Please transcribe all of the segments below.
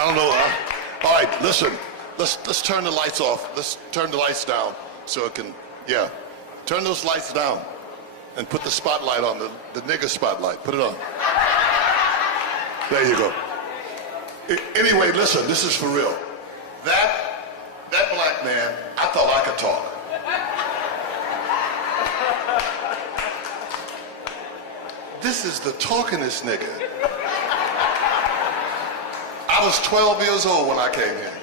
I don't know. All right, listen. Let's turn the lights off. Let's turn the lights down so it can, yeah. Turn those lights down and put the spotlight on, the nigger spotlight. Put it on. There you go. Anyway, listen, this is for real. That black man, I thought I could talk. This is the talkingest nigga. I was 12 years old when I came here.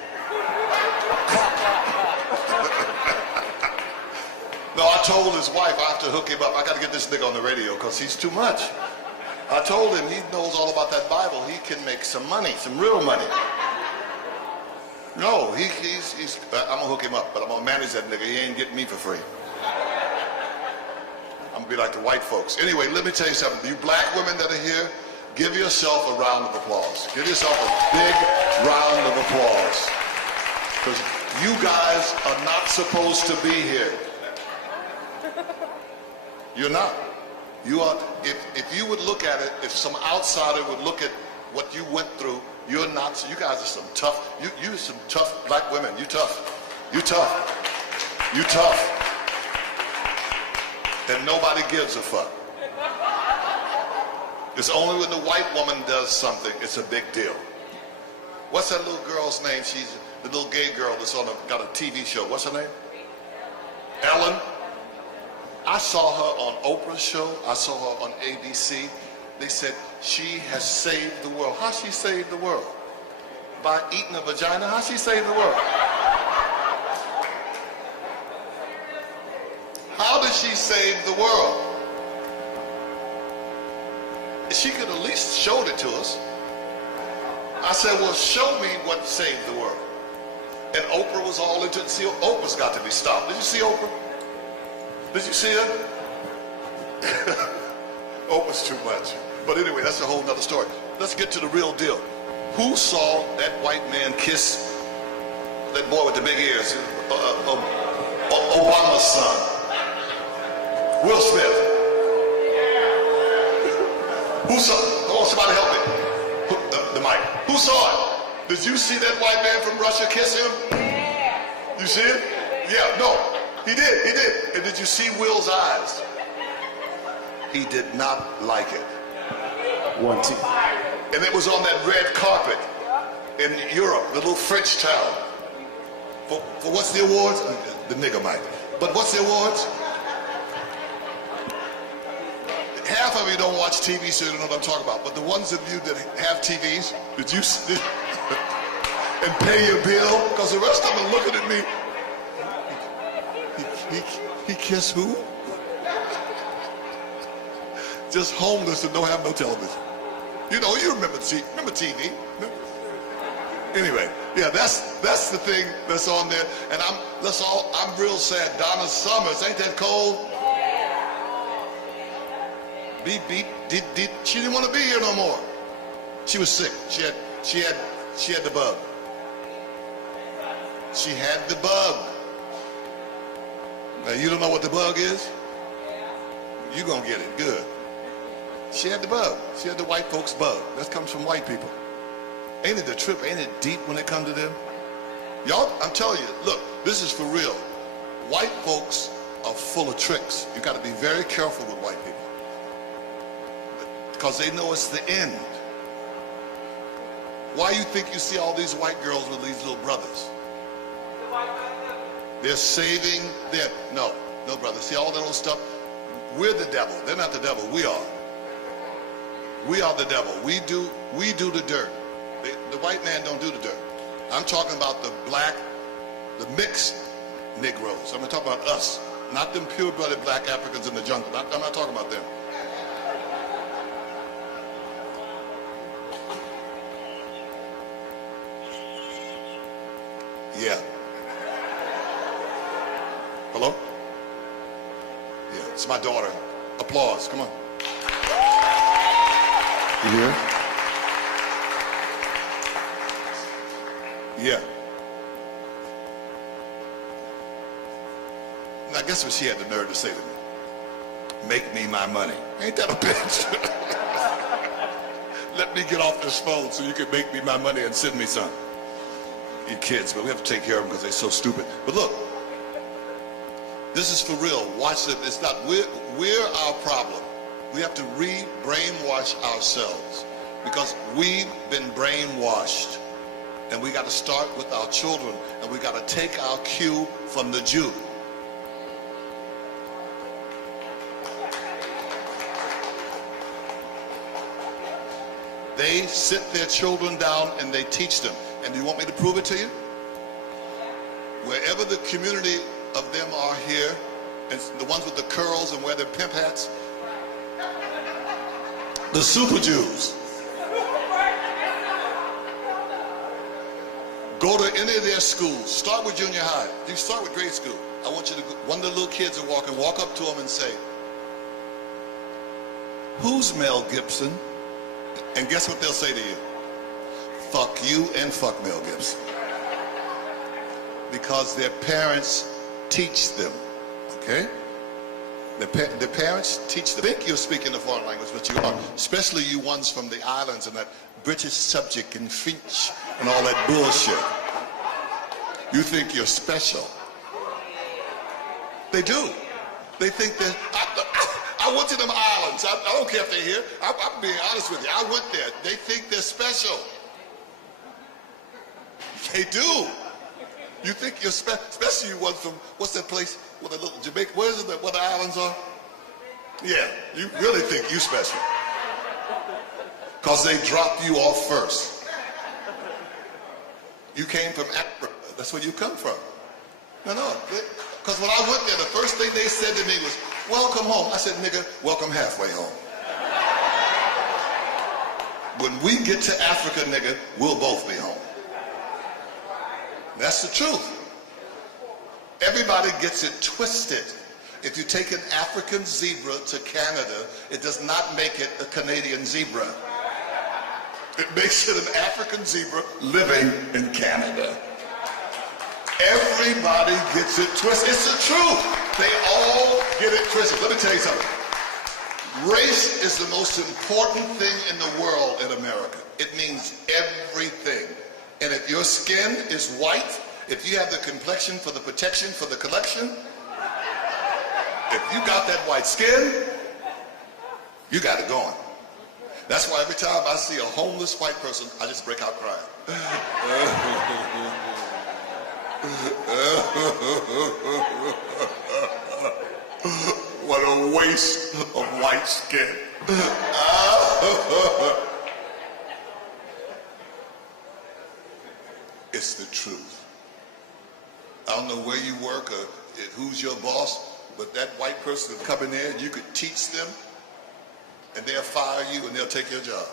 No, I told his wife I have to hook him up. I got to get this nigga on the radio because he's too much. I told him he knows all about that Bible. He can make some money, some real money. No, he's I'm gonna hook him up, but I'm gonna manage that nigga. He ain't getting me for free. I'm gonna be like the white folks. Anyway, let me tell you something. You black women that are here, give yourself a round of applause. Give yourself a big round of applause. Because you guys are not supposed to be here. You're not. You are, if you would look at it, if some outsider would look at what you went through, you're not, so you guys are some tough, you some tough black women. You tough. You tough. You tough. And nobody gives a fuck. It's only when the white woman does something, it's a big deal. What's that little girl's name? She's the little gay girl that's got a TV show. What's her name? Ellen. I saw her on Oprah's show. I saw her on ABC. They said she has saved the world. How she saved the world? By eating a vagina? How she saved the world? How did she save the world? She could at least showed it to us. I said, well, show me what saved the world. And Oprah was all into it. See, Oprah's got to be stopped. Did you see Oprah? Did you see her? Oprah's too much. But anyway, that's a whole nother story. Let's get to the real deal. Who saw that white man kiss that boy with the big ears? Obama's son. Will Smith. Who saw it? Oh, somebody help me. The mic. Who saw it? Did you see that white man from Russia kiss him? You see it? Yeah, no. He did. And did you see Will's eyes? He did not like it. One, two. And it was on that red carpet in Europe, the little French town. For what's the awards? The nigger mic. But what's the awards? Half of you don't watch TV, so you don't know what I'm talking about. But the ones of you that have TVs, did you see and pay your bill? Because the rest of them are looking at me. He kissed who? Just homeless and don't have no television. You know, you remember TV. Anyway, yeah, that's the thing that's on there. And I'm real sad. Donna Summers, ain't that cold? She didn't want to be here no more. She was sick. She had the bug. She had the bug. Now you don't know what the bug is? You're gonna get it good. She had the bug. She had the white folks bug. That comes from white people. Ain't it a trip? Ain't it deep when it comes to them? Y'all, I'm telling you, look, this is for real. White folks are full of tricks. You gotta be very careful with white people. Because they know it's the end. Why you think you see all these white girls with these little brothers? They're saving their, no brother. See all that old stuff? We're the devil. They're not the devil. We are. We are the devil. We do the dirt. The white man don't do the dirt. I'm talking about the black, the mixed Negroes. I'm talking about us, not them pure-blooded black Africans in the jungle. I'm not talking about them. Yeah. Hello? Yeah, it's my daughter. Applause, come on. You hear? Yeah. Now guess what she had the nerve to say to me? Make me my money. Ain't that a bitch? let me get off this phone so you can make me my money and send me some. You kids, but we have to take care of them because they're so stupid. But look, this is for real. Watch it. It's not, we're our problem. We have to re-brainwash ourselves because we've been brainwashed. And we got to start with our children, and we got to take our cue from the Jew. They sit their children down and they teach them. And do you want me to prove it to you? Wherever the community of them are here, and the ones with the curls and wear their pimp hats, the super Jews. Go to any of their schools. Start with junior high. You start with grade school. I want you to, one of the little kids are walking, walk up to them and say, "Who's Mel Gibson?" And guess what they'll say to you? "Fuck you and fuck Mel Gibson." Because their parents teach them, okay? The parents teach them. Think you're speaking a foreign language, but you are. Especially you ones from the islands and that British subject and Finch and all that bullshit. You think you're special. They do. They think that, I went to them islands. I don't care if they're here. I'm being honest with you. I went there. They think they're special. They do. You think you're special, especially you ones from, what's that place with a little Jamaica, where is it, where the islands are? Yeah, you really think you special. Because they dropped you off first. You came from Africa. That's where you come from. No. Because when I went there, the first thing they said to me was, "Welcome home." I said, "Nigga, welcome halfway home." When we get to Africa, nigga, we'll both be home. That's the truth. Everybody gets it twisted. If you take an African zebra to Canada, it does not make it a Canadian zebra. It makes it an African zebra living in Canada. Everybody gets it twisted. It's the truth. They all get it twisted. Let me tell you something. Race is the most important thing in the world in America. It means everything. And if your skin is white, if you have the complexion for the protection for the collection, if you got that white skin, you got it going. That's why every time I see a homeless white person, I just break out crying. What a waste of white skin. It's the truth. I don't know where you work or who's your boss, but that white person will come in there and you could teach them and they'll fire you and they'll take your job.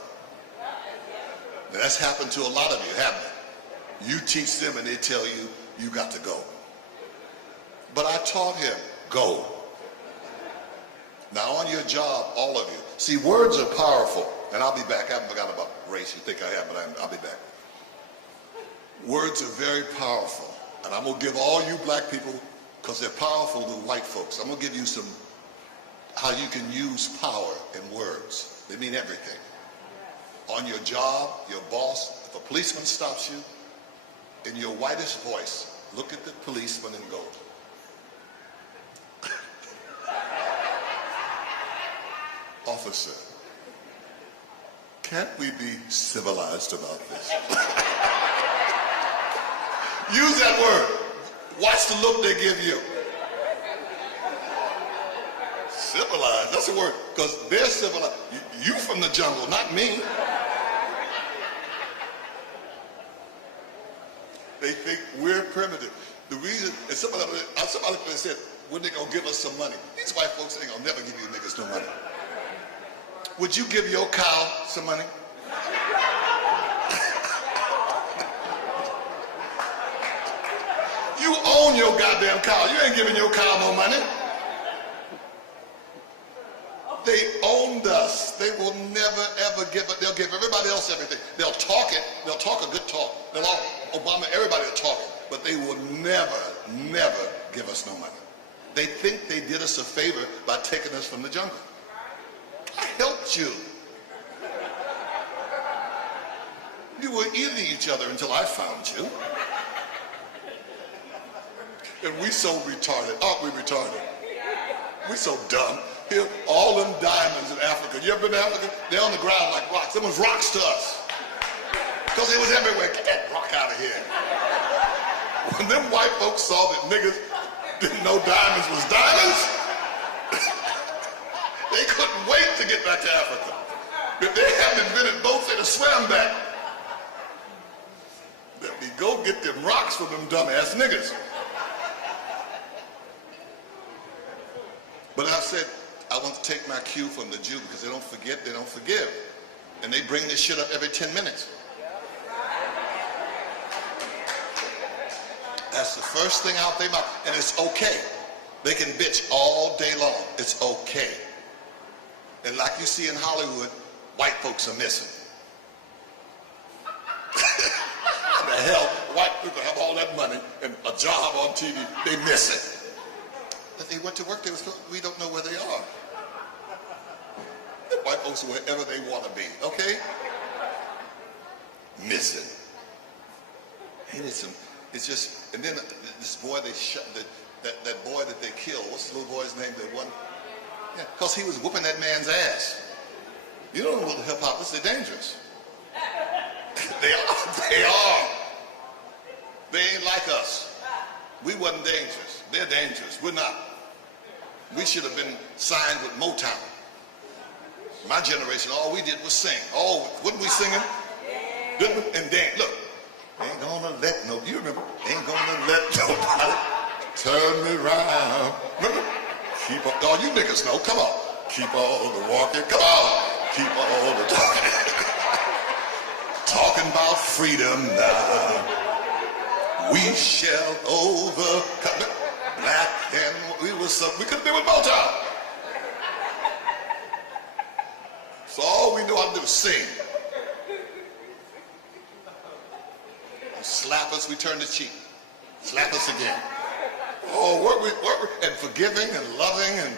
Now, that's happened to a lot of you, haven't it? You teach them and they tell you, you got to go. But I taught him, go. Now on your job, all of you. See, words are powerful. And I'll be back. I haven't forgotten about race. You think I have, but I'll be back. Words are very powerful. And I'm going to give all you black people, because they're powerful to white folks, I'm going to give you some, how you can use power in words. They mean everything. On your job, your boss, if a policeman stops you, in your whitest voice, look at the policeman and go, "Officer, can't we be civilized about this?" Use that word. Watch the look they give you. Civilized, that's the word, because they're civilized. You from the jungle, not me. They think we're primitive. The reason, and somebody said, when they gonna give us some money? These white folks ain't gonna never give you niggas no money. Would you give your cow some money? You own your goddamn cow. You ain't giving your cow no money. They owned us. They will never ever give it. They'll give everybody else everything. They'll talk it. They'll talk a good talk. They'll all, Obama, everybody will talk it. But they will never, never give us no money. They think they did us a favor by taking us from the jungle. I helped you. You were eating each other until I found you. And we so retarded. Aren't we retarded? We so dumb. Here, all them diamonds in Africa. You ever been to Africa? They're on the ground like rocks. Them was rocks to us. Because it was everywhere. Get that rock out of here. When them white folks saw that niggas didn't know diamonds was diamonds, they couldn't wait to get back to Africa. If they hadn't invented boats, they'd have swam back. Let me go get them rocks from them dumbass niggas. But I said, I want to take my cue from the Jew because they don't forget, they don't forgive. And they bring this shit up every 10 minutes. That's the first thing out their mouth. And it's okay. They can bitch all day long. It's okay. And like you see in Hollywood, white folks are missing. What the hell? White people have all that money and a job on TV. They miss it. But they went to work. We don't know where they are. The white folks are wherever they want to be. Okay? Missing. It's just, and then this boy they shot, that boy that they killed. What's the little boy's name? That one? Yeah, because he was whooping that man's ass. You don't know what hip hop is. They're dangerous. They are. They ain't like us. We wasn't dangerous. They're dangerous. We're not. We should have been signed with Motown. My generation, all we did was sing. Oh, wasn't we singing? Didn't we? And dance. Look, ain't gonna let you remember? Ain't gonna let nobody turn me round. Remember? Keep on. Oh, you niggas know. Come on. Keep all the walking. Come on. Keep all the talking. Talking about freedom now. We shall overcome. Black and we could have been with Motown. So all we know how to do is sing. You slap us, we turn the cheek. Slap us again. Oh, weren't we, and forgiving and loving and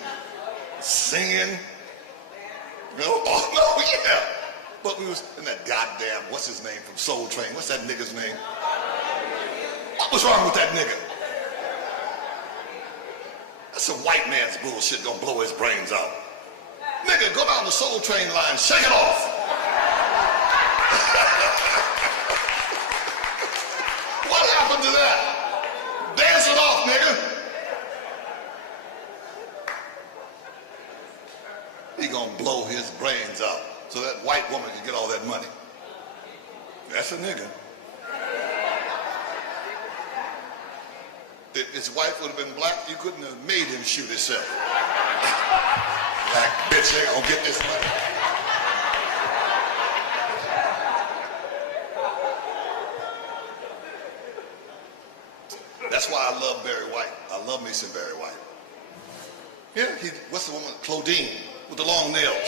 singing. You know, oh no, yeah. But we was in that goddamn, what's his name from Soul Train? What's that nigga's name? What was wrong with that nigga? That's some white man's bullshit gonna blow his brains out. Nigga, go down the Soul Train line, shake it off. What happened to that? Dance it off, nigga. He gonna blow his brains out so that white woman can get all that money. That's a nigga. If his wife would have been black, you couldn't have made him shoot himself. Black bitch ain't gonna get this money. That's why I love Barry White. I love me some Barry White. Yeah, what's the woman? Claudine with the long nails.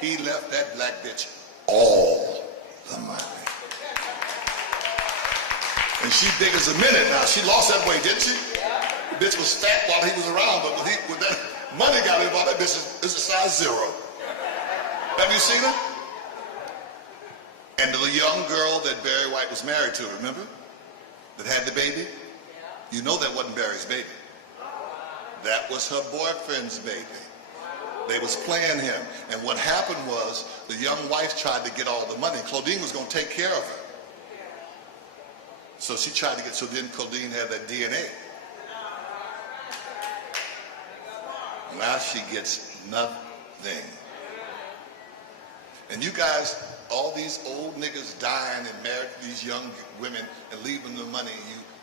He left that black bitch all the money. And she big as a minute now. She lost that weight, didn't she? The bitch was fat while he was around, but when that money got involved, that bitch is a size 0. Have you seen her? And the young girl that Barry White was married to, remember? That had the baby? You know that wasn't Barry's baby. That was her boyfriend's baby. They was playing him. And what happened was the young wife tried to get all the money. Claudine was going to take care of her. So she tried to get, so then Claudine had that DNA. Now she gets nothing. And you guys, all these old niggas dying and married to these young women and leaving the money,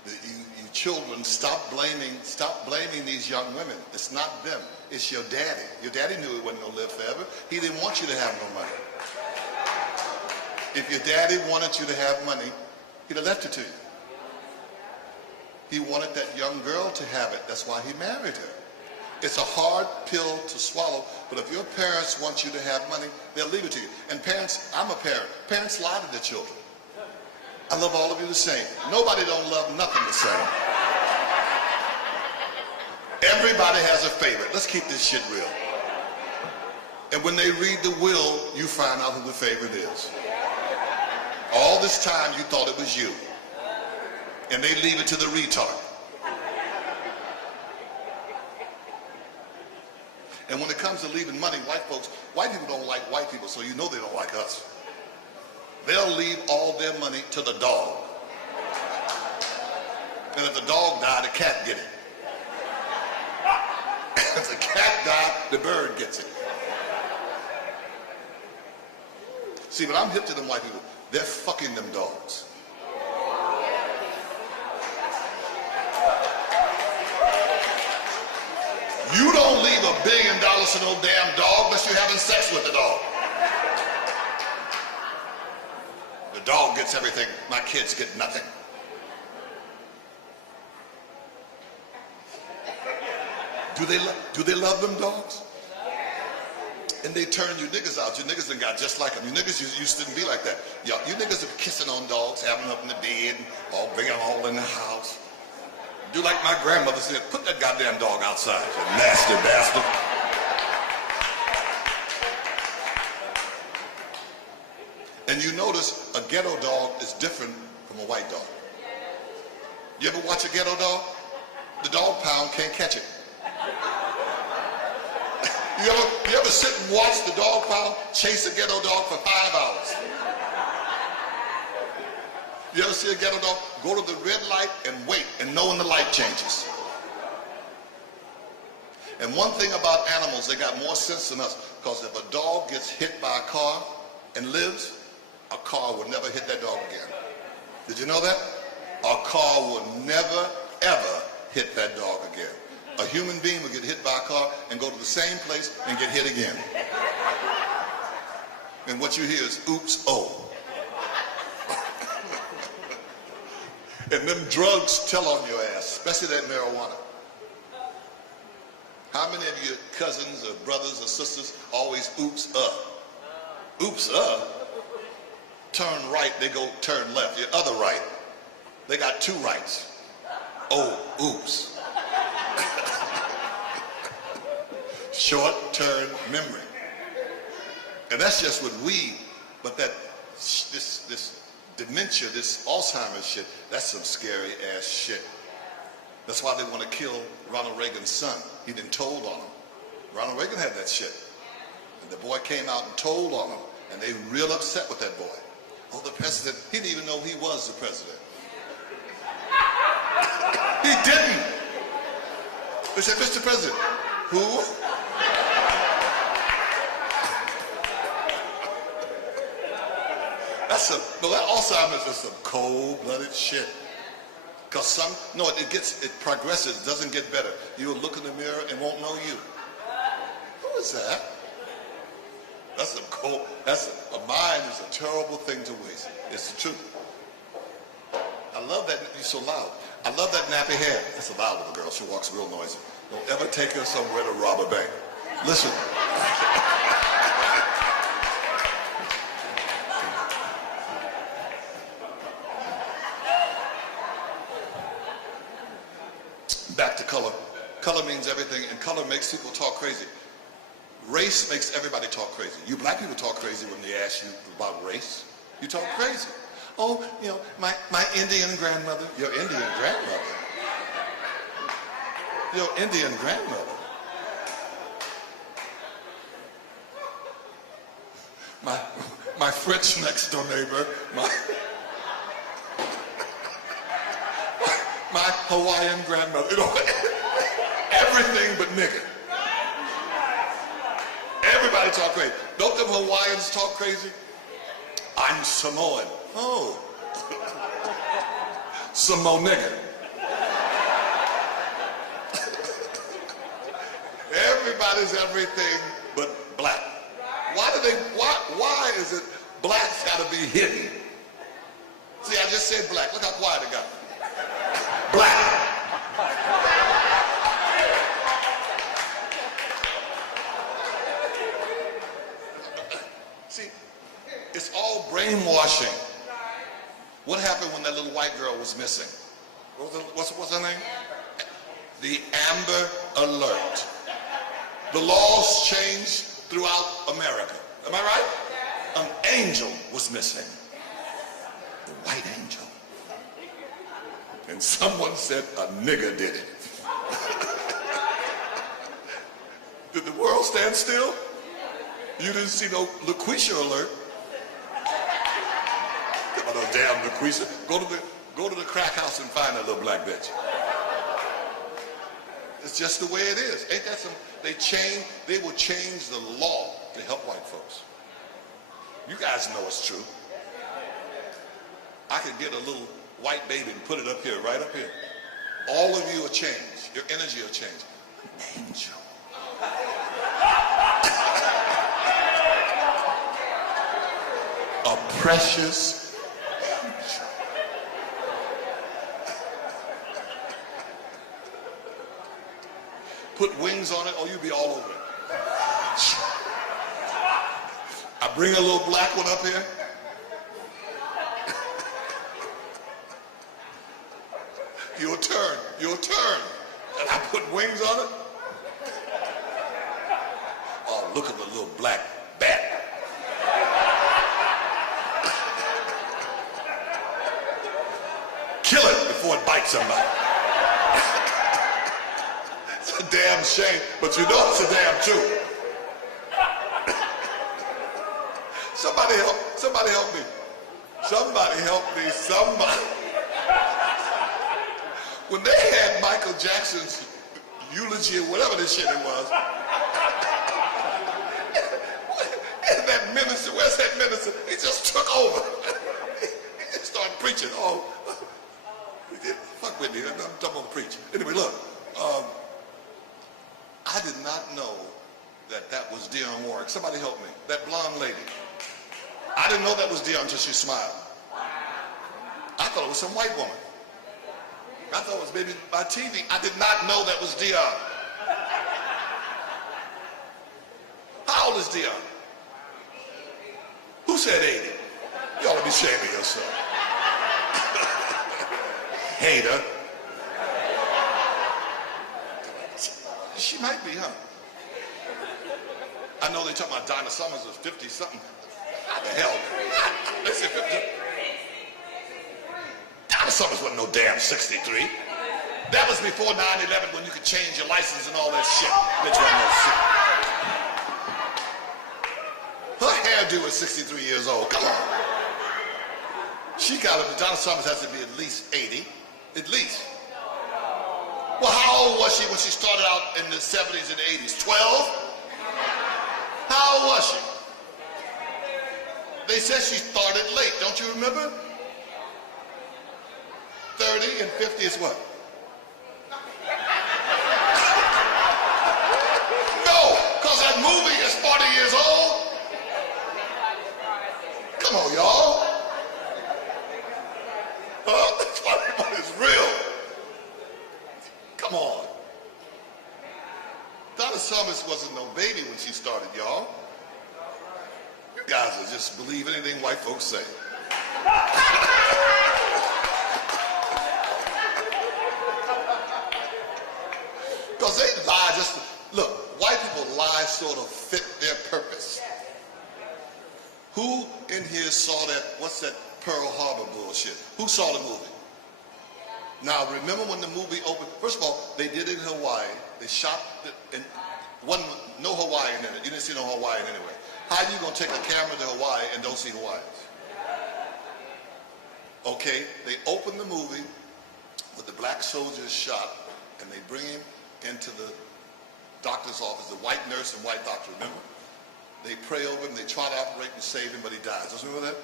you children, stop blaming these young women. It's not them, it's your daddy. Your daddy knew he wasn't gonna live forever. He didn't want you to have no money. If your daddy wanted you to have money, he'd have left it to you. He wanted that young girl to have it. That's why he married her. It's a hard pill to swallow, but if your parents want you to have money, they'll leave it to you. And parents, I'm a parent. Parents lie to their children. I love all of you the same. Nobody don't love nothing the same. Everybody has a favorite. Let's keep this shit real. And when they read the will, you find out who the favorite is. All this time you thought it was you. And they leave it to the retard. And when it comes to leaving money, white people don't like white people, so you know they don't like us. They'll leave all their money to the dog. And if the dog died, the cat get it. If the cat died, the bird gets it. See, but I'm hip to them white people. They're fucking them dogs. You don't leave $1 billion to no damn dog unless you're having sex with the dog. The dog gets everything. My kids get nothing. Do they love them dogs? And they turn you niggas out. You niggas done got just like them. You niggas used to be like that. You niggas are kissing on dogs, having them up in the bed, all bring them all in the house. Do like my grandmother said, put that goddamn dog outside, you nasty bastard. And you notice a ghetto dog is different from a white dog. You ever watch a ghetto dog? The dog pound can't catch it. You ever sit and watch the dog pound chase a ghetto dog for 5 hours? You ever see a ghetto dog go to the red light and wait and know when the light changes? And one thing about animals, they got more sense than us, because if a dog gets hit by a car and lives, a car will never hit that dog again. Did you know that? A car will never, ever hit that dog again. A human being will get hit by a car and go to the same place and get hit again. And what you hear is, oops, oh. And them drugs tell on your ass, especially that marijuana. How many of your cousins or brothers or sisters always oops, Oops, Turn right, they go turn left. Your other right, they got two rights. Oh, oops. Short-term memory. And that's just with weed, but this dementia, this Alzheimer's shit, that's some scary ass shit. That's why they want to kill Ronald Reagan's son. He done told on him. Ronald Reagan had that shit. And the boy came out and told on him, and they real upset with that boy. Oh, the president, he didn't even know he was the president. He didn't. They said, Mr. President, who? That Alzheimer's is some cold-blooded shit. Because it progresses, it doesn't get better. You'll look in the mirror and won't know you. Who is that? A mind is a terrible thing to waste. It's the truth. I love that, you're so loud. I love that nappy hair. That's a loud little girl, she walks real noisy. Don't ever take her somewhere to rob a bank. Listen. Back to color. Color means everything, and color makes people talk crazy. Race makes everybody talk crazy. You black people talk crazy when they ask you about race. You talk crazy. Oh, my Indian grandmother. Your Indian grandmother. Your Indian grandmother. My French next door neighbor. My Hawaiian grandmother. Everything but nigga. Everybody talk crazy. Don't them Hawaiians talk crazy? I'm Samoan. Oh. Samoan nigga. Everybody's everything but black. Why is it black's gotta be hidden? See, I just said black. Look how quiet it got. Black. See, it's all brainwashing. What happened when that little white girl was missing? What's her name? The Amber Alert. The laws changed throughout America. Am I right? An angel was missing. a white angel. And someone said a nigger did it. Did the world stand still? You didn't see no LaQuisha alert. Come on, no damn LaQuisha. Go to the crack house and find that little black bitch. It's just the way it is. Ain't that some? They will change the law to help white folks. You guys know it's true. I could get a little white baby and put it up here, right up here. All of you will change. Your energy will change. An angel. A precious angel. Put wings on it, or you'll be all over it. I bring a little black one up here. Your turn. And I put wings on it. Oh, look at the little black bat. Kill it before it bites somebody. It's a damn shame, but you know it's a damn truth. Somebody help me. Somebody help me, somebody. When they had Michael Jackson's eulogy or whatever this shit it was, and that minister, where's that minister? He just took over. He just started preaching. Oh, fuck with me, I'm talking about preaching. Anyway, look, I did not know that was Dionne Warwick. Somebody help me. That blonde lady. I didn't know that was Dionne until she smiled. I thought it was some white woman. I thought it was maybe by TV. I did not know that was Dionne. How old is Dionne? Who said 80? You ought to be ashamed of yourself. Hater. She might be, huh? I know they talking about Donna Summers was 50-something. How the hell? They said 50. Donna Summers wasn't no damn 63. That was before 9/11 when you could change your license and all that shit. Bitch wasn't no shit. Her hairdo is 63 years old. Come on. She got it, but Donna Summers has to be at least 80. At least. Well, how old was she when she started out in the 70s and 80s? 12? How old was she? They said she started late, don't you remember? 30 and 50 is what? No, because that movie is 40 years old. Come on, y'all. That's why it's real. Come on. Donna Summers wasn't no baby when she started, y'all. You guys will just believe anything white folks say. Because they lie just, look, white people lie sort of fit their purpose. Who in here saw that, what's that Pearl Harbor bullshit? Who saw the movie? Now, remember when the movie opened? First of all, they did it in Hawaii. They shot it, and no Hawaiian in it. You didn't see no Hawaiian anyway. How are you going to take a camera to Hawaii and don't see Hawaiians? Okay, they opened the movie with the black soldiers shot, and they bring him into the doctor's office, the white nurse and white doctor, remember? They pray over him, they try to operate and save him, but he dies. Don't you remember that?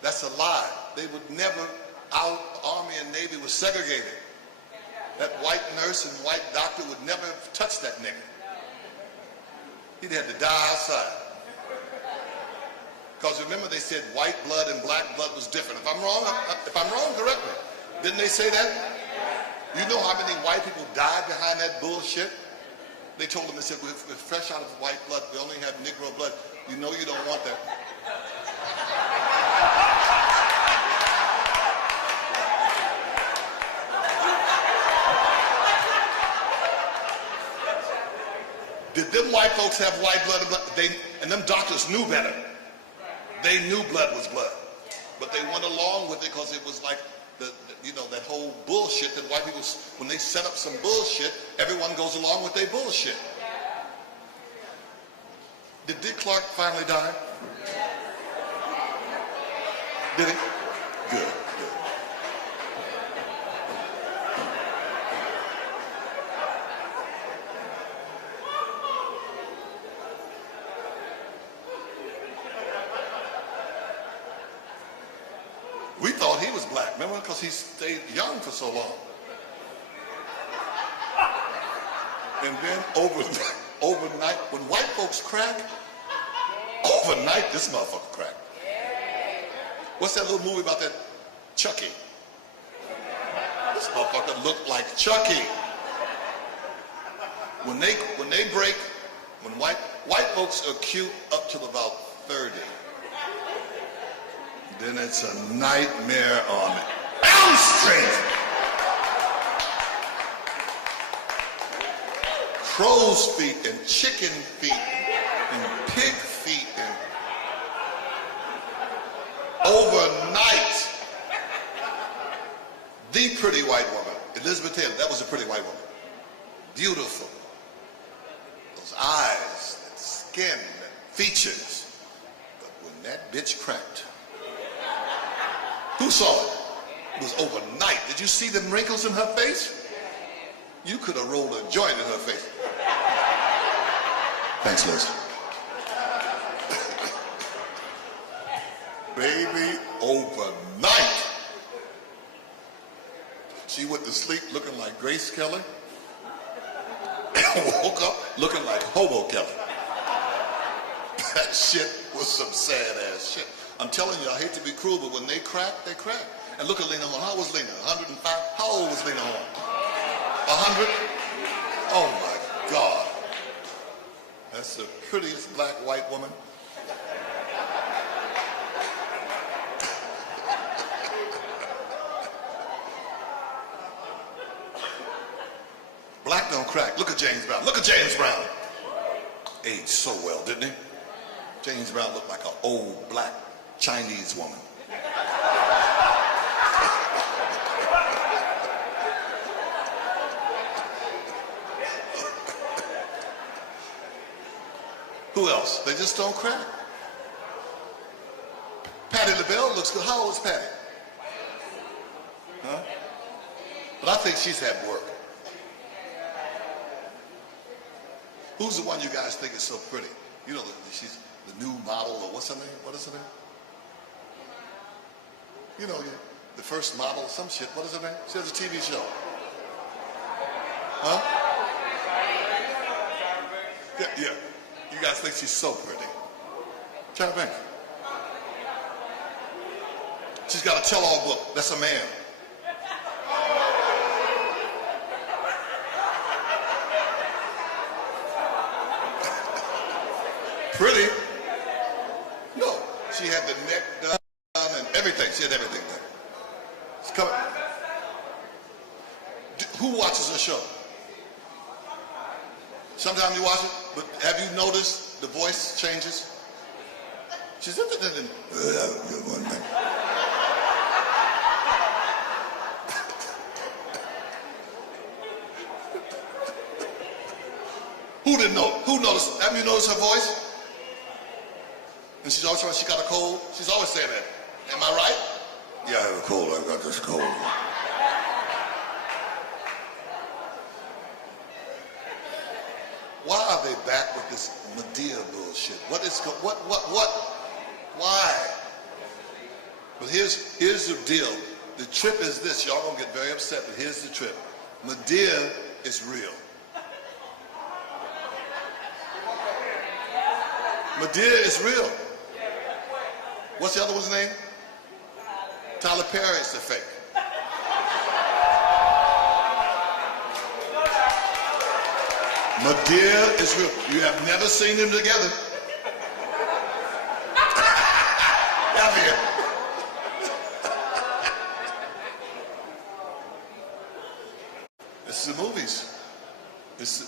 That's a lie. They would never, our Army and Navy was segregated. That white nurse and white doctor would never have touched that nigga. He'd had to die outside. Because remember they said white blood and black blood was different. If I'm wrong, correct me. Didn't they say that? You know how many white people died behind that bullshit? They told them, they said, we're fresh out of white blood. We only have Negro blood. You know you don't want that. Did them white folks have white blood? And them doctors knew better. They knew blood was blood. But they went along with it because it was like that whole bullshit that white people, when they set up some bullshit, everyone goes along with their bullshit. Did Dick Clark finally die? Did he? Good. We thought he was black, remember? Because he stayed young for so long. And then overnight, when white folks crack, overnight this motherfucker cracked. What's that little movie about that Chucky? This motherfucker looked like Chucky. When they break, when white folks are cute up till about 30. Then it's a nightmare on Elm Street. Crow's feet and chicken feet and pig feet and overnight. The pretty white woman, Elizabeth Taylor, that was a pretty white woman. Beautiful. Those eyes, that skin, that features. But when that bitch cracked, who saw it? It was overnight. Did you see them wrinkles in her face? You could have rolled a joint in her face. Thanks, Liz. Baby, overnight. She went to sleep looking like Grace Kelly and woke up looking like Hobo Kelly. That shit was some sad ass shit. I'm telling you, I hate to be cruel, but when they crack, they crack. And look at Lena Horne. How was Lena? 105? How old was Lena Horne? 100? Oh my God. That's the prettiest black white woman. Black don't crack. Look at James Brown. Look at James Brown. Aged so well, didn't he? James Brown looked like an old black Chinese woman. Who else? They just don't crack. Patti LaBelle looks good. How old is Patti? Huh? But I think she's had work. Who's the one you guys think is so pretty? You know, she's the new model, or what's her name? What is her name? You know, the first model, some shit. What is her name? She has a TV show. Huh? Yeah. You guys think she's so pretty. Try to think. She's got a tell-all book. That's a man. Pretty? No. She had the neck done and everything. She had everything done. It's coming. Who watches her show? Sometimes you watch it, but have you noticed the voice changes? She's Who didn't know? Who noticed? Have you noticed her voice? And she's always saying she got a cold. She's always saying that. Am I right? Yeah, I have a cold. I got this cold. Why are they back with this Medea bullshit? Why? But here's the deal. The trip is this. Y'all gonna get very upset, but here's the trip. Medea is real. Medea is real. What's the other one's name? Tyler Perry is the fake. Medea is real. You have never seen them together. Have you? This is the movies.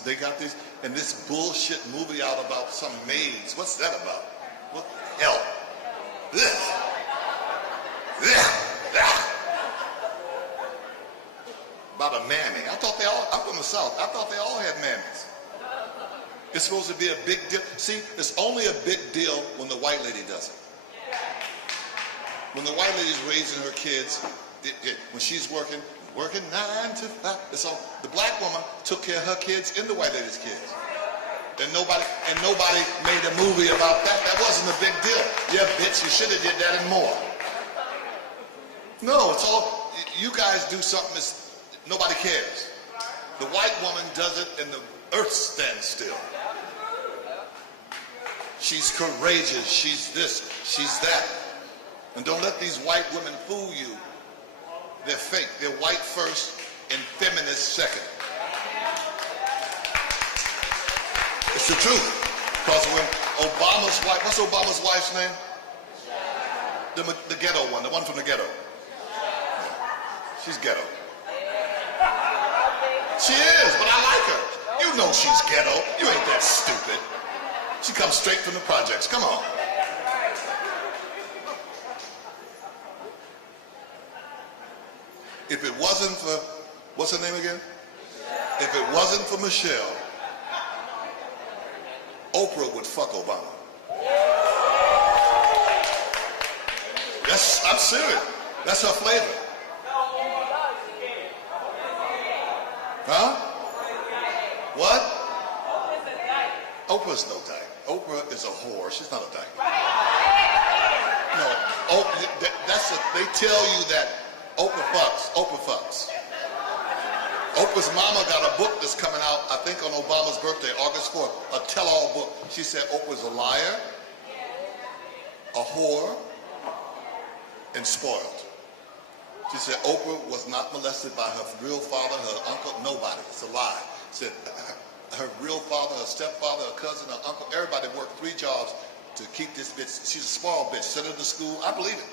They got these, and this bullshit movie out about some maids. What's that about? What the hell? This. About a mammy. I'm from the South. I thought they all had mammies. It's supposed to be a big deal. See, it's only a big deal when the white lady does it. When the white lady's raising her kids, when she's working 9 to 5. It's all, the black woman took care of her kids and the white lady's kids. And nobody made a movie about that. That wasn't a big deal. Yeah, bitch, you should have did that and more. No, it's all, you guys do something that's, nobody cares. The white woman does it and the earth stands still. She's courageous, she's this, she's that. And don't let these white women fool you. They're fake. They're white first and feminist second. It's the truth. Because when Obama's wife, what's Obama's wife's name? The ghetto one, the one from the ghetto. She's ghetto. She is, but I like her. You know she's ghetto. You ain't that stupid. She comes straight from the projects. Come on. If it wasn't for, what's her name again? If it wasn't for Michelle, Oprah would fuck Obama. I'm serious. That's her flavor. Huh? What? Oprah's no dyke. Oprah is a whore. She's not a dyke. No. They tell you that Oprah fucks. Oprah fucks. Oprah's mama got a book that's coming out, I think on Obama's birthday, August 4th, a tell-all book. She said Oprah's a liar, a whore, and spoiled. She said Oprah was not molested by her real father, her uncle, nobody. It's a lie. She said her real father, her stepfather, her cousin, her uncle, everybody worked 3 jobs to keep this bitch. She's a spoiled bitch. Sent her to school. I believe it.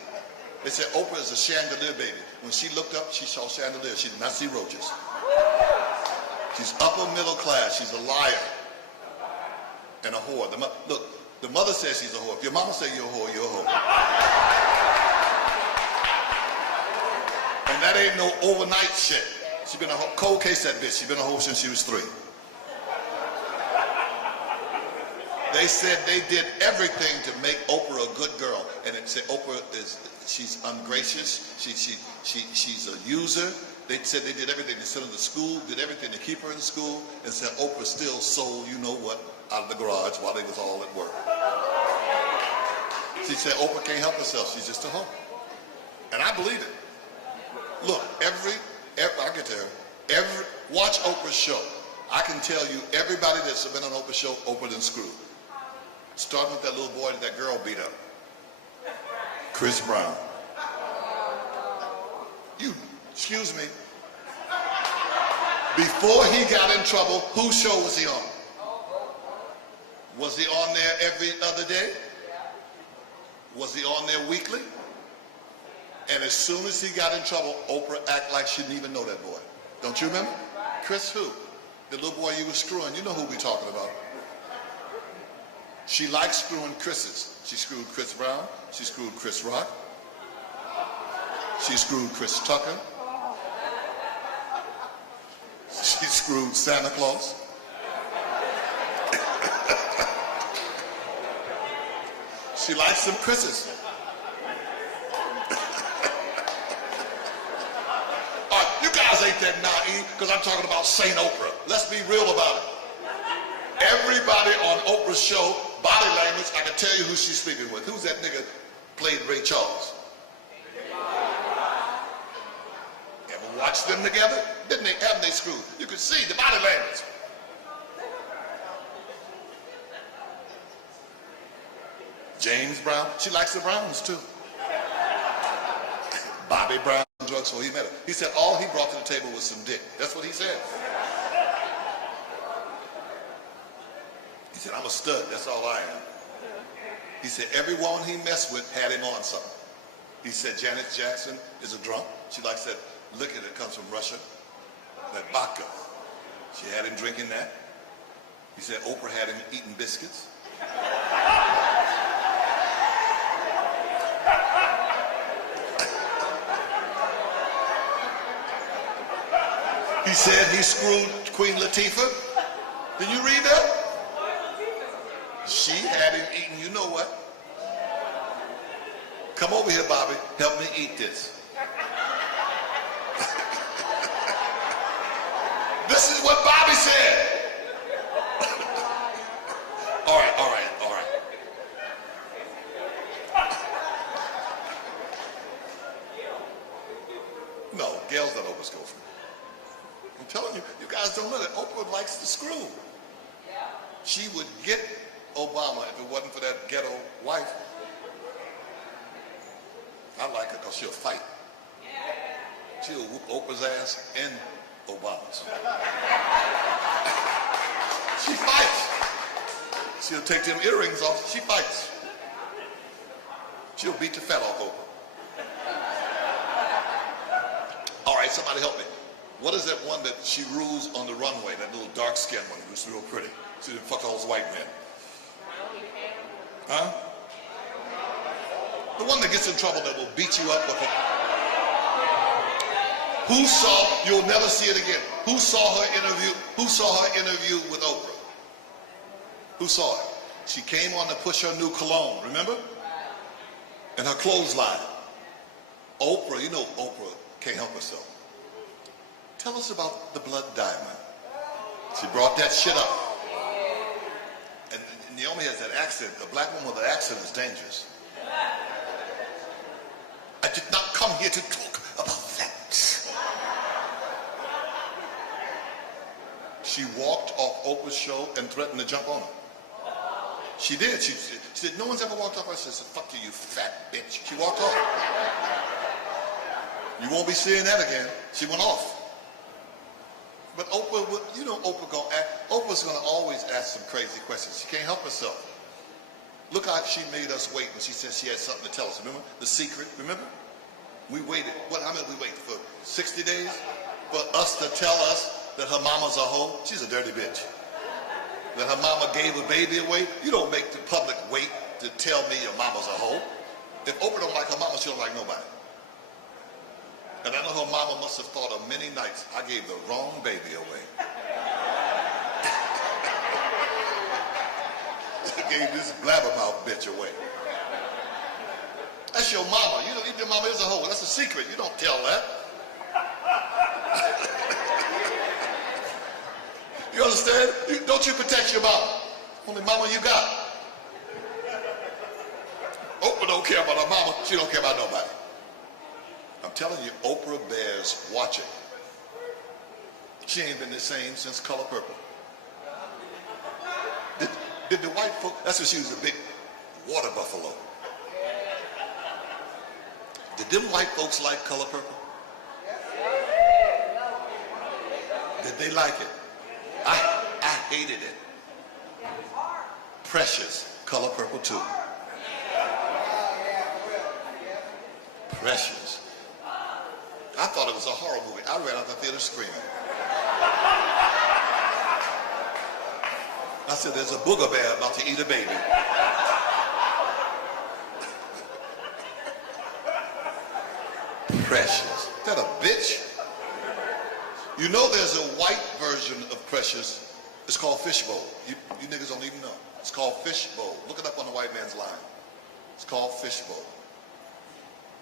They said Oprah is a chandelier baby. When she looked up, she saw chandelier. She did not see roaches. She's upper middle class. She's a liar and a whore. Look, the mother says she's a whore. If your mama say you're a whore, you're a whore. And that ain't no overnight shit. She been a cold case, that bitch. She been a whore since she was 3. They said they did everything to make Oprah a good girl, and it said Oprah she's ungracious. She's a user. They said they did everything. They sent her to school, did everything to keep her in school, and said Oprah still sold you know what out of the garage while they was all at work. She said Oprah can't help herself. She's just a hoe, and I believe it. Look, I get there. Watch Oprah's show. I can tell you everybody that's been on Oprah's show, Oprah done screwed. Starting with that little boy that girl beat up. Chris Brown. Excuse me. Before he got in trouble, whose show was he on? Was he on there every other day? Was he on there weekly? And as soon as he got in trouble, Oprah acted like she didn't even know that boy. Don't you remember? Chris who? The little boy you were screwing. You know who we talking about. She likes screwing Chris's. She screwed Chris Brown. She screwed Chris Rock. She screwed Chris Tucker. She screwed Santa Claus. She likes some Chris's. All right, you guys ain't that naive because I'm talking about Saint Oprah. Let's be real about it. Everybody on Oprah's show, body language, I can tell you who she's speaking with. Who's that nigga played Ray Charles? Ever watched them together? Haven't they screwed? You could see the body language. James Brown, she likes the Browns too. Bobby Brown, drugs, so he met her. He said all he brought to the table was some dick. That's what he said. He said, I'm a stud, that's all I am. He said every woman he messed with had him on something. He said Janet Jackson is a drunk. She likes that liquor that comes from Russia, that vodka. She had him drinking that. He said Oprah had him eating biscuits. He said he screwed Queen Latifah. Did you read that? She had him eating, you know what? Come over here, Bobby. Help me eat this. This is what Bobby said. All right. No, Gail's not Oprah's girlfriend. I'm telling you, you guys don't know that Oprah likes to screw. She would get Obama if it wasn't for that ghetto wife. I like her because she'll fight. She'll whoop Oprah's ass and Obama's. She fights. She'll take them earrings off. She fights. She'll beat the fat off Oprah. All right, somebody help me. What is that one that she rules on the runway? That little dark-skinned one who's real pretty. She didn't fuck all those white men. Huh? The one that gets in trouble that will beat you up with it. Who saw, you'll never see it again. Who saw her interview? Who saw her interview with Oprah? Who saw it? She came on to push her new cologne, remember? And her clothesline. Oprah, you know Oprah can't help herself. Tell us about the blood diamond. She brought that shit up. And Naomi has that accent. A black woman with an accent is dangerous. I did not come here to talk about that. She walked off Oprah's show and threatened to jump on her. She did. She said, no one's ever walked off. I said, fuck you, you fat bitch. She walked off. You won't be seeing that again. She went off. But Oprah, you know Oprah's gonna always ask some crazy questions. She can't help herself. Look how she made us wait when she said she had something to tell us. Remember? The secret, remember? We waited, how many we waited for? 60 days? For us to tell us that her mama's a hoe? She's a dirty bitch. That her mama gave a baby away? You don't make the public wait to tell me your mama's a hoe. If Oprah don't like her mama, she don't like nobody. And I know her mama must have thought of many nights, I gave the wrong baby away. I gave this blabbermouth bitch away. That's your mama. You know, your mama is a hoe. That's a secret. You don't tell that. You understand? Don't you protect your mama. Only mama you got. Oprah don't care about her mama. She don't care about nobody. I'm telling you, Oprah bears watching. She ain't been the same since Color Purple. Did the white folk, that's when she was a big water buffalo. Did them white folks like Color Purple? Did they like it? I hated it. Precious, Color Purple too. Precious. I thought it was a horror movie. I ran out the theater screaming. I said, there's a booger bear about to eat a baby. Precious. Is that a bitch? You know there's a white version of Precious. It's called Fishbowl. You niggas don't even know. It's called Fishbowl. Look it up on the white man's line. It's called Fishbowl.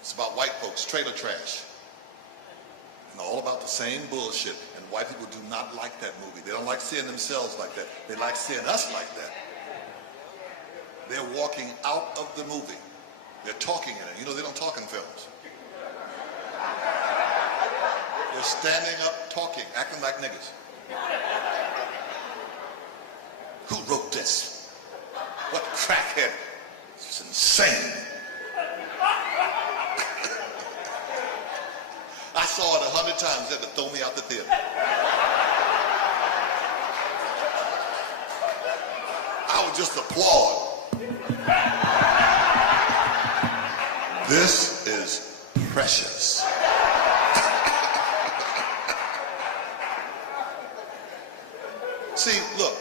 It's about white folks, trailer trash. And all about the same bullshit. And white people do not like that movie. They don't like seeing themselves like that. They like seeing us like that. They're walking out of the movie. They're talking in it. You know they don't talk in films. They're standing up talking, acting like niggas. Who wrote this? What crackhead? It's insane. I saw it 100 times. They had to throw me out the theater. I would just applaud. This is Precious. See, look,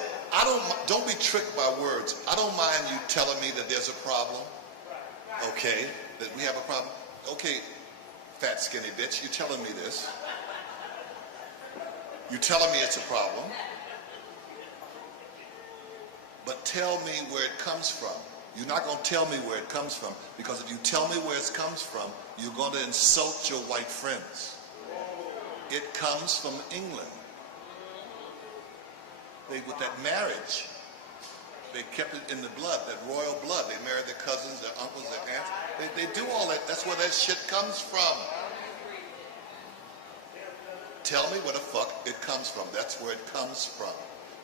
don't be tricked by words. I don't mind you telling me that there's a problem. Okay, that we have a problem. Okay, fat skinny bitch, you telling me this. You're telling me it's a problem, but tell me where it comes from. You're not going to tell me where it comes from, because if you tell me where it comes from, you're going to insult your white friends. It comes from England. With that marriage, they kept it in the blood, that royal blood. They married their cousins, their uncles, their aunts. They do all that. That's where that shit comes from. Tell me where the fuck it comes from. That's where it comes from.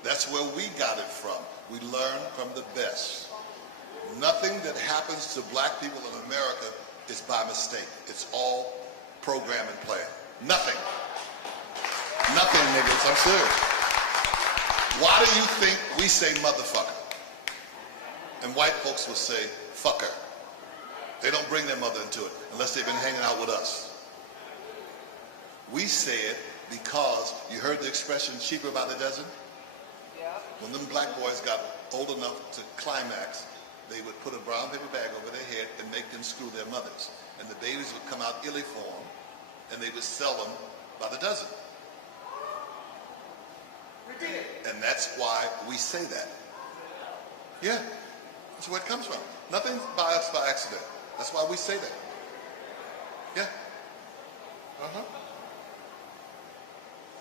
That's where we got it from. We learn from the best. Nothing that happens to black people in America is by mistake. It's all program and plan. Nothing. Nothing, niggas. I'm serious. Why do you think we say motherfucker? And white folks will say fucker. They don't bring their mother into it unless they've been hanging out with us. We say it because you heard the expression cheaper by the dozen? Yeah. When them black boys got old enough to climax, they would put a brown paper bag over their head and make them screw their mothers. And the babies would come out illiform, and they would sell them by the dozen. And that's why we say that. Yeah, that's where it comes from. Nothing by us by accident. That's why we say that. Yeah.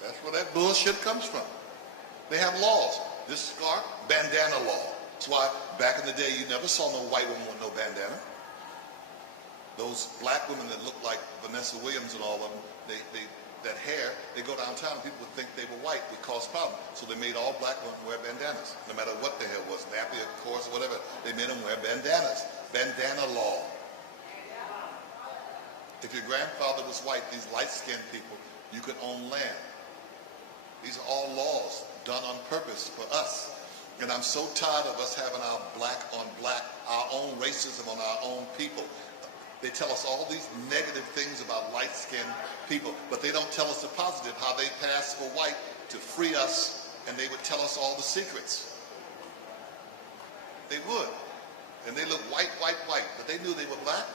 That's where that bullshit comes from. They have laws. This scarf, bandana law. That's why back in the day you never saw no white woman with no bandana. Those black women that look like Vanessa Williams and all of them, that hair, they go downtown and people would think they were white, would cause problems. So they made all black women wear bandanas. No matter what the hair was, nappy, of course, or whatever, they made them wear bandanas. Bandana law. If your grandfather was white, these light-skinned people, you could own land. These are all laws done on purpose for us. And I'm so tired of us having our black on black, our own racism on our own people. They tell us all these negative things about light-skinned people, but they don't tell us the positive, how they passed for white to free us, and they would tell us all the secrets. They would. And they look white, white, white, but they knew they were black.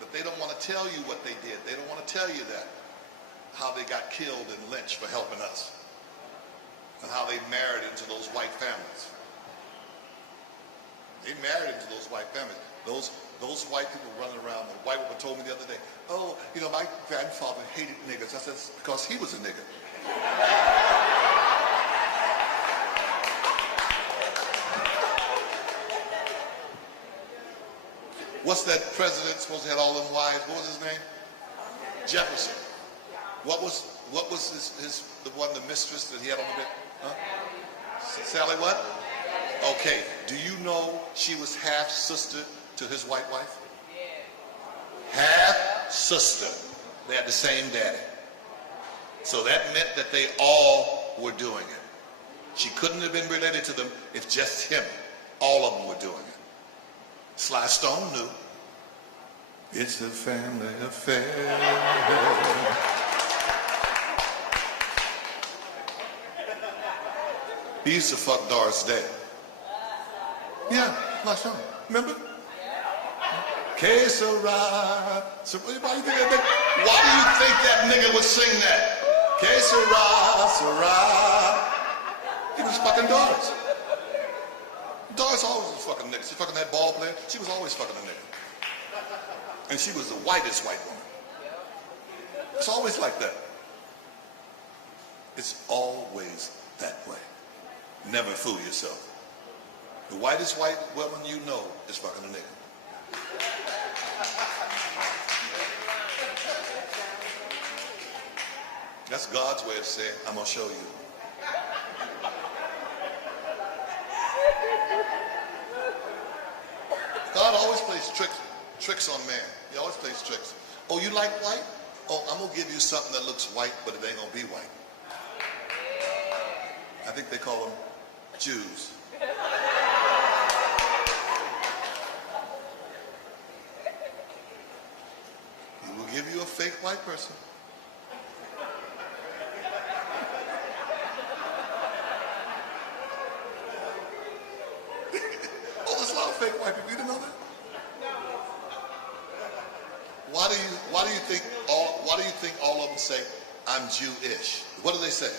But they don't want to tell you what they did. They don't want to tell you that. How they got killed and lynched for helping us. And how they married into those white families. They married into those white families. Those white people running around. A white woman told me the other day, oh, you know, my grandfather hated niggas. I said, it's because he was a nigga. What's that president supposed to have all them wives? What was his name? Jefferson. What was the mistress that he had on the bed? Huh? Sally what? Okay. Do you know she was half sister to his white wife? Half sister. They had the same daddy. So that meant that they all were doing it. She couldn't have been related to them if just him. All of them were doing it. Sly Stone knew. It's a family affair. He used to fuck Doris Day. Yeah, Sly Stone. Remember? Que sera. Why do you think that nigga would sing that? Que sera, sera. He was fucking Doris. Doris always was fucking nigga. She fucking that ball player. She was always fucking a nigga. And she was the whitest white woman. It's always like that. It's always that way. Never fool yourself. The whitest white woman you know is fucking a nigga. That's God's way of saying, I'm going to show you. God always plays tricks on man. He always plays tricks. Oh, you like white? Oh, I'm going to give you something that looks white, but it ain't going to be white. I think they call them Jews. He will give you a fake white person. Oh, there's a lot of fake white people. You didn't know that? Why do you think all of them say, I'm Jewish. What do they say?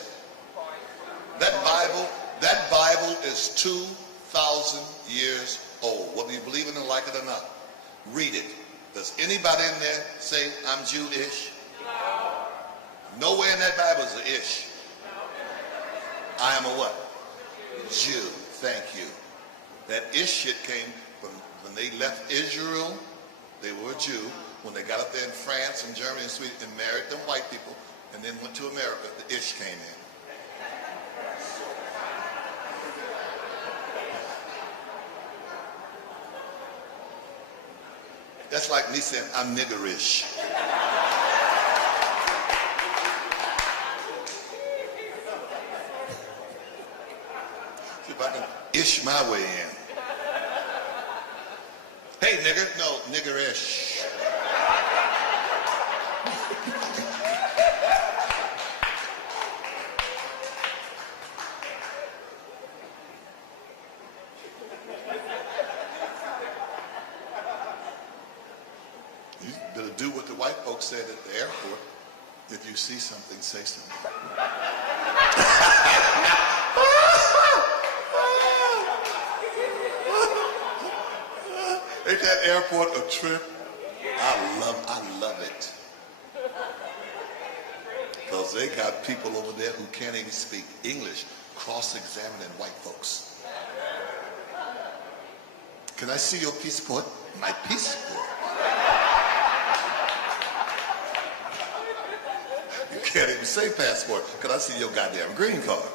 That Bible is 2,000 years old, whether you believe in it, like it or not. Read it. Does anybody in there say, I'm Jewish? No. Nowhere in that Bible is an ish. I am a what? Jew. Thank you. That ish shit came from when they left Israel. They were a Jew. When they got up there in France and Germany and Sweden and married them white people and then went to America, the ish came in. That's like me saying, I'm niggerish. See if I can ish my way in. Hey, nigger. No, niggerish. You better do what the white folks said at the airport. If you see something, say something. Ain't that airport a trip? I love it. Because they got people over there who can't even speak English cross-examining white folks. Can I see your passport? My passport. You can't even say passport. Can I see your goddamn green card?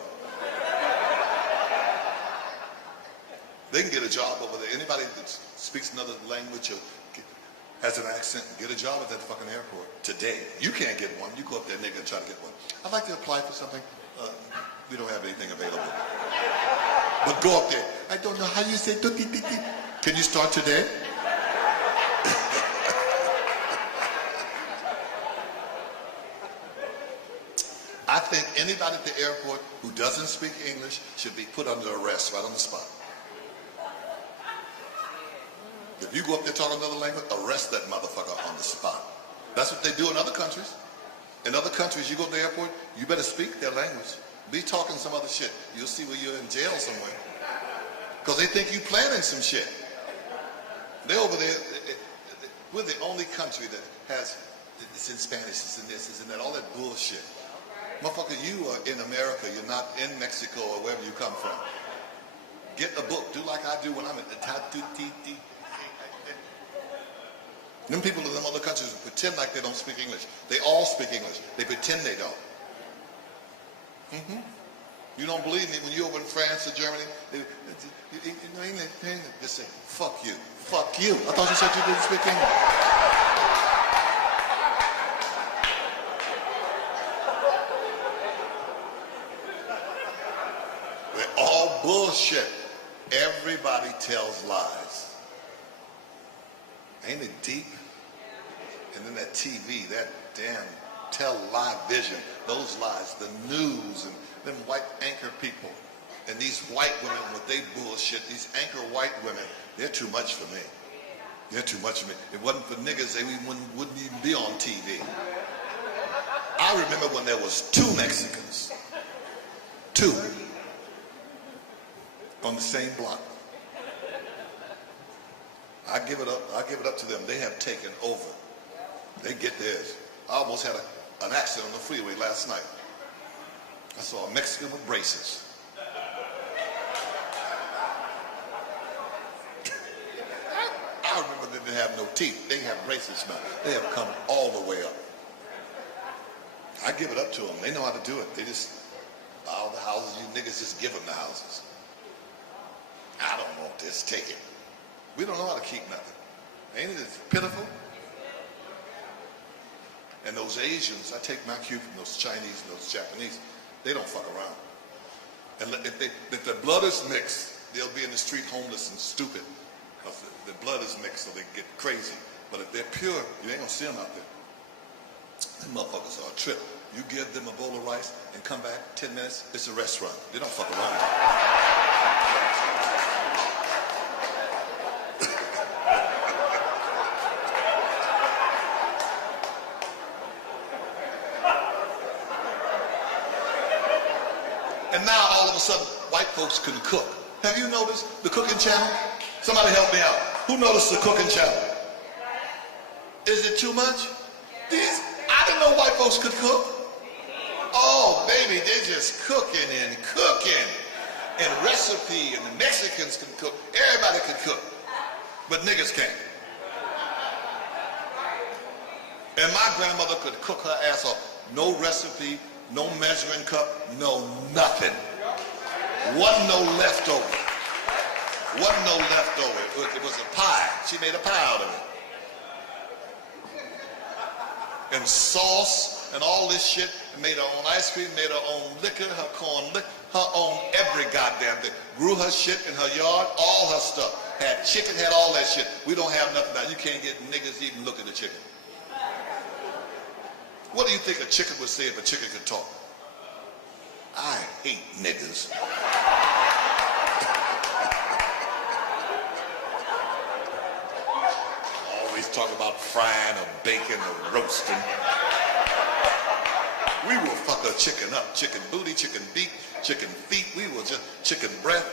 They can get a job over there. Anybody that speaks another language or has an accent, get a job at that fucking airport today. You can't get one. You go up there, nigga, and try to get one. I'd like to apply for something. We don't have anything available. But go up there. I don't know how you say tutti titi. Can you start today? I think anybody at the airport who doesn't speak English should be put under arrest right on the spot. If you go up there talking another language, arrest that motherfucker on the spot. That's what they do in other countries. In other countries, you go to the airport, you better speak their language. Be talking some other shit. You'll see where you're in jail somewhere. Because they think you planning some shit. They're over there. We're the only country that has, it's in Spanish, it's in this, it's in that, all that bullshit. Motherfucker, you are in America. You're not in Mexico or wherever you come from. Get a book. Do like I do when I'm at the Them people in them other countries pretend like they don't speak English. They all speak English. They pretend they don't. You don't believe me? When you're over in France or Germany, you know English? They say, fuck you. Fuck you. I thought you said you didn't speak English. We're all bullshit. Everybody tells lies. Ain't it deep? And then that TV, that damn television, those lies, the news, and them white anchor people, and these white women with they bullshit, these anchor white women, they're too much for me. They're too much for me. If it wasn't for niggas, they wouldn't even be on TV. I remember when there was 2 Mexicans. 2. On the same block. I give it up to them. They have taken over. They get theirs. I almost had an accident on the freeway last night. I saw a Mexican with braces. I remember they didn't have no teeth. They have braces now. They have come all the way up. I give it up to them. They know how to do it. They just, all the houses, you niggas just give them the houses. I don't want this, take it. We don't know how to keep nothing. Ain't it pitiful? And those Asians, I take my cue from those Chinese and those Japanese, they don't fuck around. And if their blood is mixed, they'll be in the street homeless and stupid. Because the blood is mixed, so they get crazy. But if they're pure, you ain't gonna see them out there. Them motherfuckers are a trip. You give them a bowl of rice and come back 10 minutes, it's a restaurant. They don't fuck around. And now all of a sudden, white folks can cook. Have you noticed the cooking channel? Somebody help me out. Who noticed the cooking channel? Is it too much? I didn't know white folks could cook. Oh, baby, they're just cooking and cooking. And recipe, and the Mexicans can cook. Everybody can cook. But niggas can't. And my grandmother could cook her ass off. No recipe, no measuring cup, no nothing. Wasn't no leftover. Wasn't no leftover. It was a pie. She made a pie out of it. And sauce and all this shit. Made her own ice cream, made her own liquor, her corn liquor, her own every goddamn thing. Grew her shit in her yard, all her stuff. Had chicken, had all that shit. We don't have nothing now. You can't get niggas to even look at the chicken. What do you think a chicken would say if a chicken could talk? I hate niggas. Always talk about frying or baking or roasting. We will fuck a chicken up. Chicken booty, chicken beak, chicken feet. We will just chicken breath.